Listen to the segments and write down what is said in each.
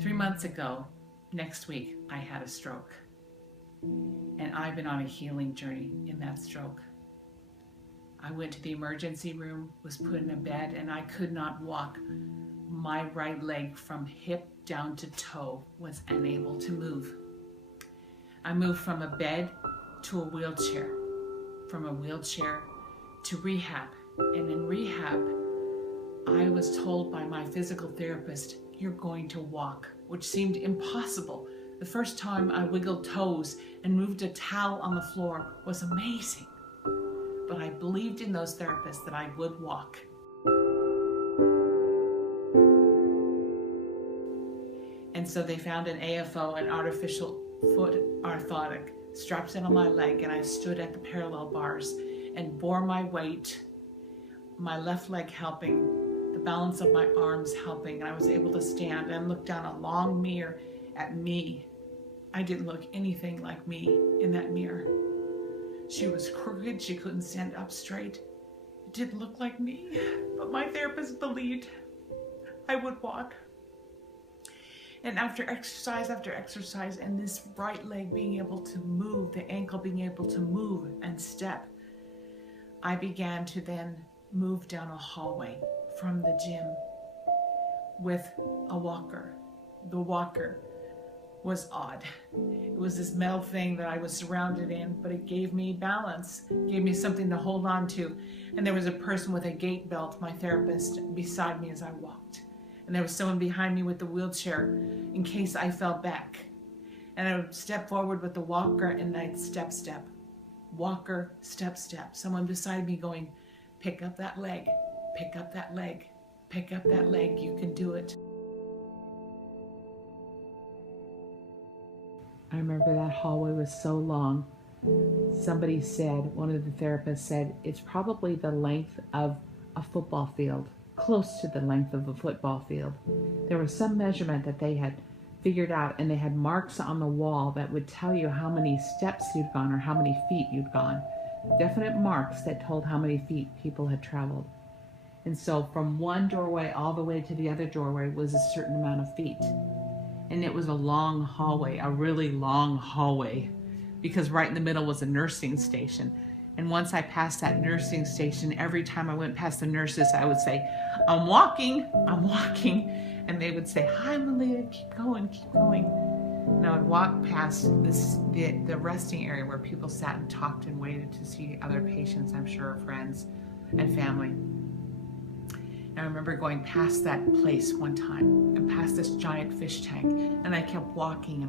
3 months ago, next week, I had a stroke. And I've been on a healing journey in that stroke. I went to the emergency room, was put in a bed, and I could not walk. My right leg from hip down to toe was unable to move. I moved from a bed to a wheelchair, from a wheelchair to rehab. And in rehab, I was told by my physical therapist, "You're going to walk," which seemed impossible. The first time I wiggled toes and moved a towel on the floor was amazing. But I believed in those therapists that I would walk. And so they found an AFO, an artificial foot orthotic, strapped in on my leg, and I stood at the parallel bars and bore my weight, my left leg helping, the balance of my arms helping, and I was able to stand and look down a long mirror at me. I didn't look anything like me in that mirror. She was crooked, she couldn't stand up straight. It didn't look like me, but my therapist believed I would walk. And after exercise, and this right leg being able to move, the ankle being able to move and step, I began to then move down a hallway from the gym with a walker. The walker was odd. It was this metal thing that I was surrounded in, but it gave me balance, gave me something to hold on to. And there was a person with a gait belt, my therapist, beside me as I walked. And there was someone behind me with the wheelchair in case I fell back. And I would step forward with the walker and I'd step, walker, step. Someone beside me going, "Pick up that leg, pick up that leg, pick up that leg, you can do it." I remember that hallway was so long. Somebody said, one of the therapists said, it's probably the length of a football field, close to the length of a football field. There was some measurement that they had figured out, and they had marks on the wall that would tell you how many steps you'd gone or how many feet you'd gone. Definite marks that told how many feet people had traveled. And so from one doorway all the way to the other doorway was a certain amount of feet. And it was a long hallway, a really long hallway, because right in the middle was a nursing station. And once I passed that nursing station, every time I went past the nurses, I would say, I'm walking. And they would say, "Hi, Melea, keep going. And I would walk past the resting area where people sat and talked and waited to see other patients, I'm sure, friends and family. And I remember going past that place one time and past this giant fish tank, and I kept walking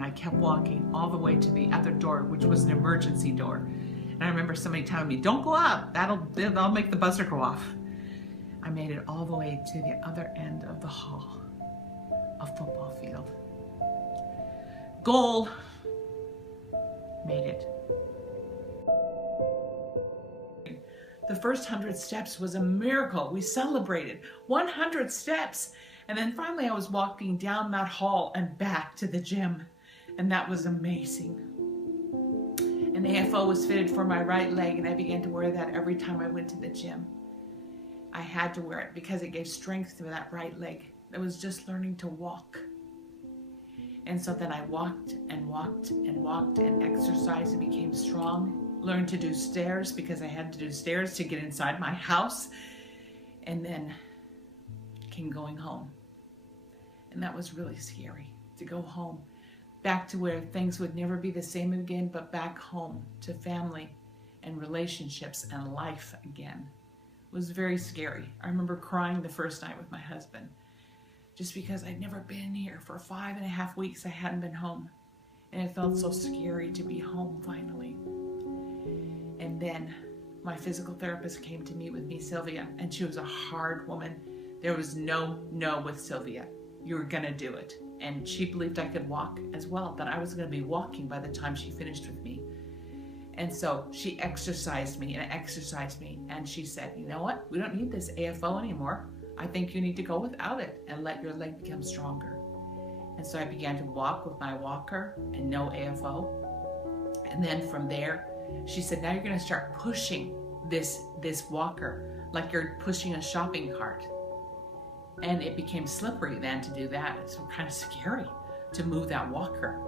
all the way to the other door, which was an emergency door. And I remember somebody telling me, "Don't go up, that'll make the buzzer go off." I made it all the way to the other end of the hall, a football field. Goal, made it. The first 100 steps was a miracle. We celebrated 100 steps. And then finally I was walking down that hall and back to the gym. And that was amazing. An AFO was fitted for my right leg, and I began to wear that every time I went to the gym. I had to wear it because it gave strength to that right leg. It was just learning to walk. And so then I walked and exercised and became strong. Learned to do stairs because I had to do stairs to get inside my house, and then came going home. And that was really scary, to go home, back to where things would never be the same again, but back home to family and relationships and life again. It was very scary. I remember crying the first night with my husband, just because I'd never been here for 5.5 weeks. I hadn't been home, and it felt so scary to be home finally. And then my physical therapist came to meet with me, Sylvia, and she was a hard woman. There was no with Sylvia. You were gonna do it. And she believed I could walk as well, that I was gonna be walking by the time she finished with me. And so she exercised me, and she said, "You know what? We don't need this AFO anymore. I think you need to go without it and let your leg become stronger." And so I began to walk with my walker and no AFO. And then from there, she said, "Now you're going to start pushing this walker like you're pushing a shopping cart." And it became slippery then to do that. It's kind of scary to move that walker.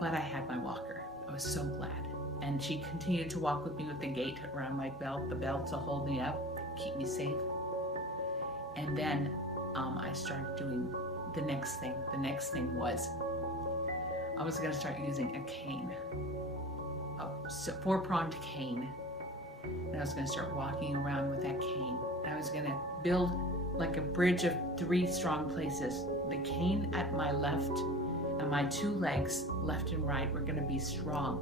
But I had my walker. I was so glad. And she continued to walk with me with the gate around my belt, the belt to hold me up, keep me safe. And then I started doing the next thing. The next thing was I was going to start using a cane, a 4-pronged cane. And I was going to start walking around with that cane. And I was going to build like a bridge of 3 strong places. The cane at my left and my 2 legs, left and right, were going to be strong.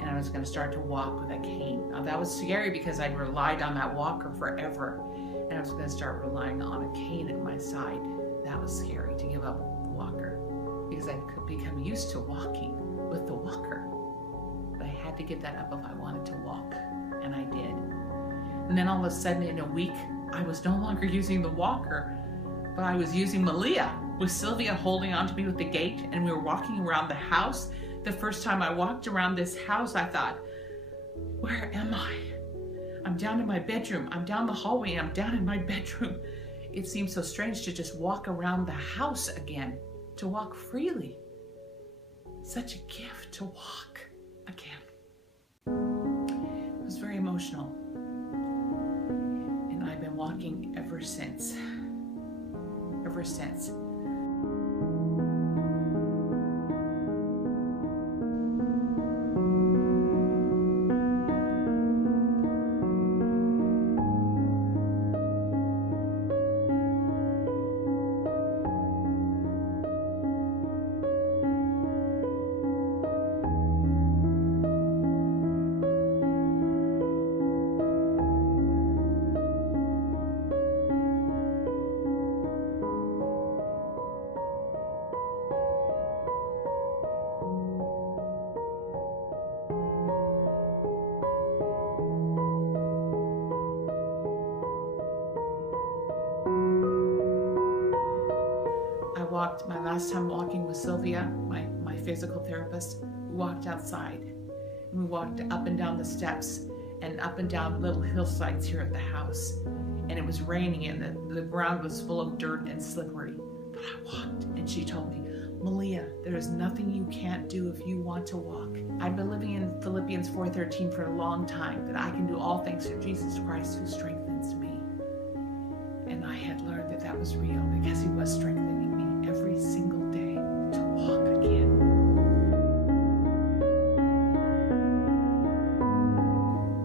And I was going to start to walk with a cane. Now that was scary because I'd relied on that walker forever. And I was going to start relying on a cane at my side. That was scary to give up the walker because I could become used to walking with the walker. But I had to give that up if I wanted to walk. And I did. And then all of a sudden in a week, I was no longer using the walker, but I was using Melea, with Sylvia holding on to me with the gate, and we were walking around the house. The first time I walked around this house, I thought, where am I? I'm down in my bedroom. I'm down the hallway. I'm down in my bedroom. It seemed so strange to just walk around the house again, to walk freely. Such a gift to walk again. It was very emotional. And I've been walking ever since. Ever since. My last time walking with Sylvia, my physical therapist, we walked outside. And we walked up and down the steps and up and down little hillsides here at the house. And it was raining and the ground was full of dirt and slippery. But I walked and she told me, Melea, there is nothing you can't do if you want to walk. I've been living in Philippians 4:13 for a long time, that I can do all things through Jesus Christ who strengthens me. And I had learned that that was real because he was strengthening me every single day to walk again.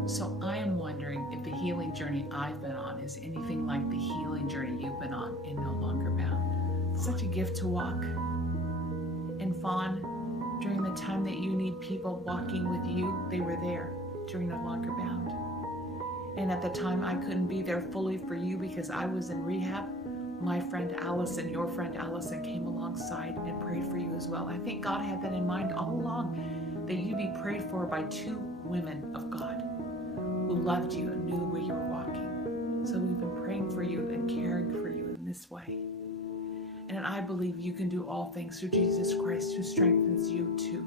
So I am wondering if the healing journey I've been on is anything like the healing journey you've been on in No Longer Bound. Such a gift to walk. And Fawn, during the time that you need people walking with you, they were there during No Longer Bound. And at the time I couldn't be there fully for you because I was in rehab, my friend Allison, your friend Allison, came alongside and prayed for you as well. I think God had that in mind all along, that you'd be prayed for by 2 women of God who loved you and knew where you were walking. So we've been praying for you and caring for you in this way. And I believe you can do all things through Jesus Christ who strengthens you too.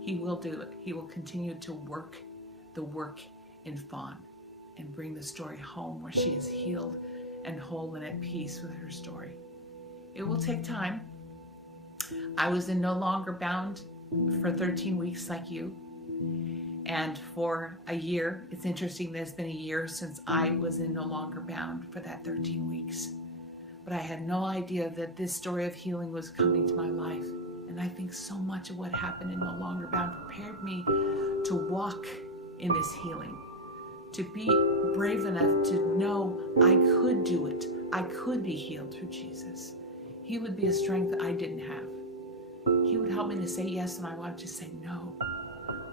He will do it. He will continue to work the work in Fawn and bring the story home where she is healed and whole and at peace with her story. It will take time. I was in No Longer Bound for 13 weeks like you. And for a year, it's interesting that it's been a year since I was in No Longer Bound for that 13 weeks. But I had no idea that this story of healing was coming to my life. And I think so much of what happened in No Longer Bound prepared me to walk in this healing, to be brave enough to know I could do it. I could be healed through Jesus. He would be a strength that I didn't have. He would help me to say yes when I wanted to say no,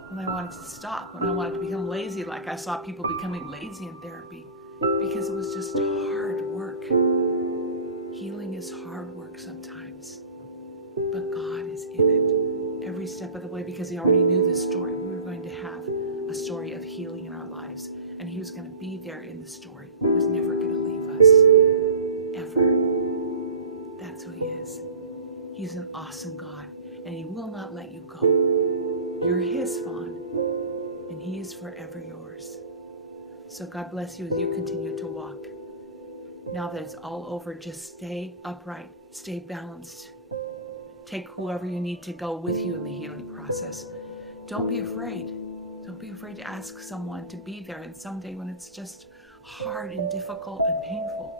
when I wanted to stop, when I wanted to become lazy, like I saw people becoming lazy in therapy, because it was just hard work. Healing is hard work sometimes, but God is in it every step of the way because he already knew this story. We were going to have a story of healing in our lives. And he was going to be there in the story. He was never going to leave us, ever. That's who he is. He's an awesome God, and he will not let you go. You're his, Fawn, and he is forever yours. So God bless you as you continue to walk. Now that it's all over, just stay upright, stay balanced. Take whoever you need to go with you in the healing process. Don't be afraid. Don't be afraid to ask someone to be there. And someday when it's just hard and difficult and painful,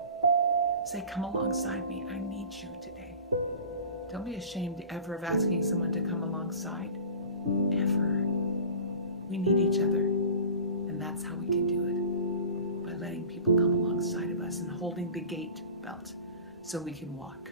say, come alongside me. I need you today. Don't be ashamed ever of asking someone to come alongside. Ever. We need each other. And that's how we can do it. By letting people come alongside of us and holding the gate belt so we can walk.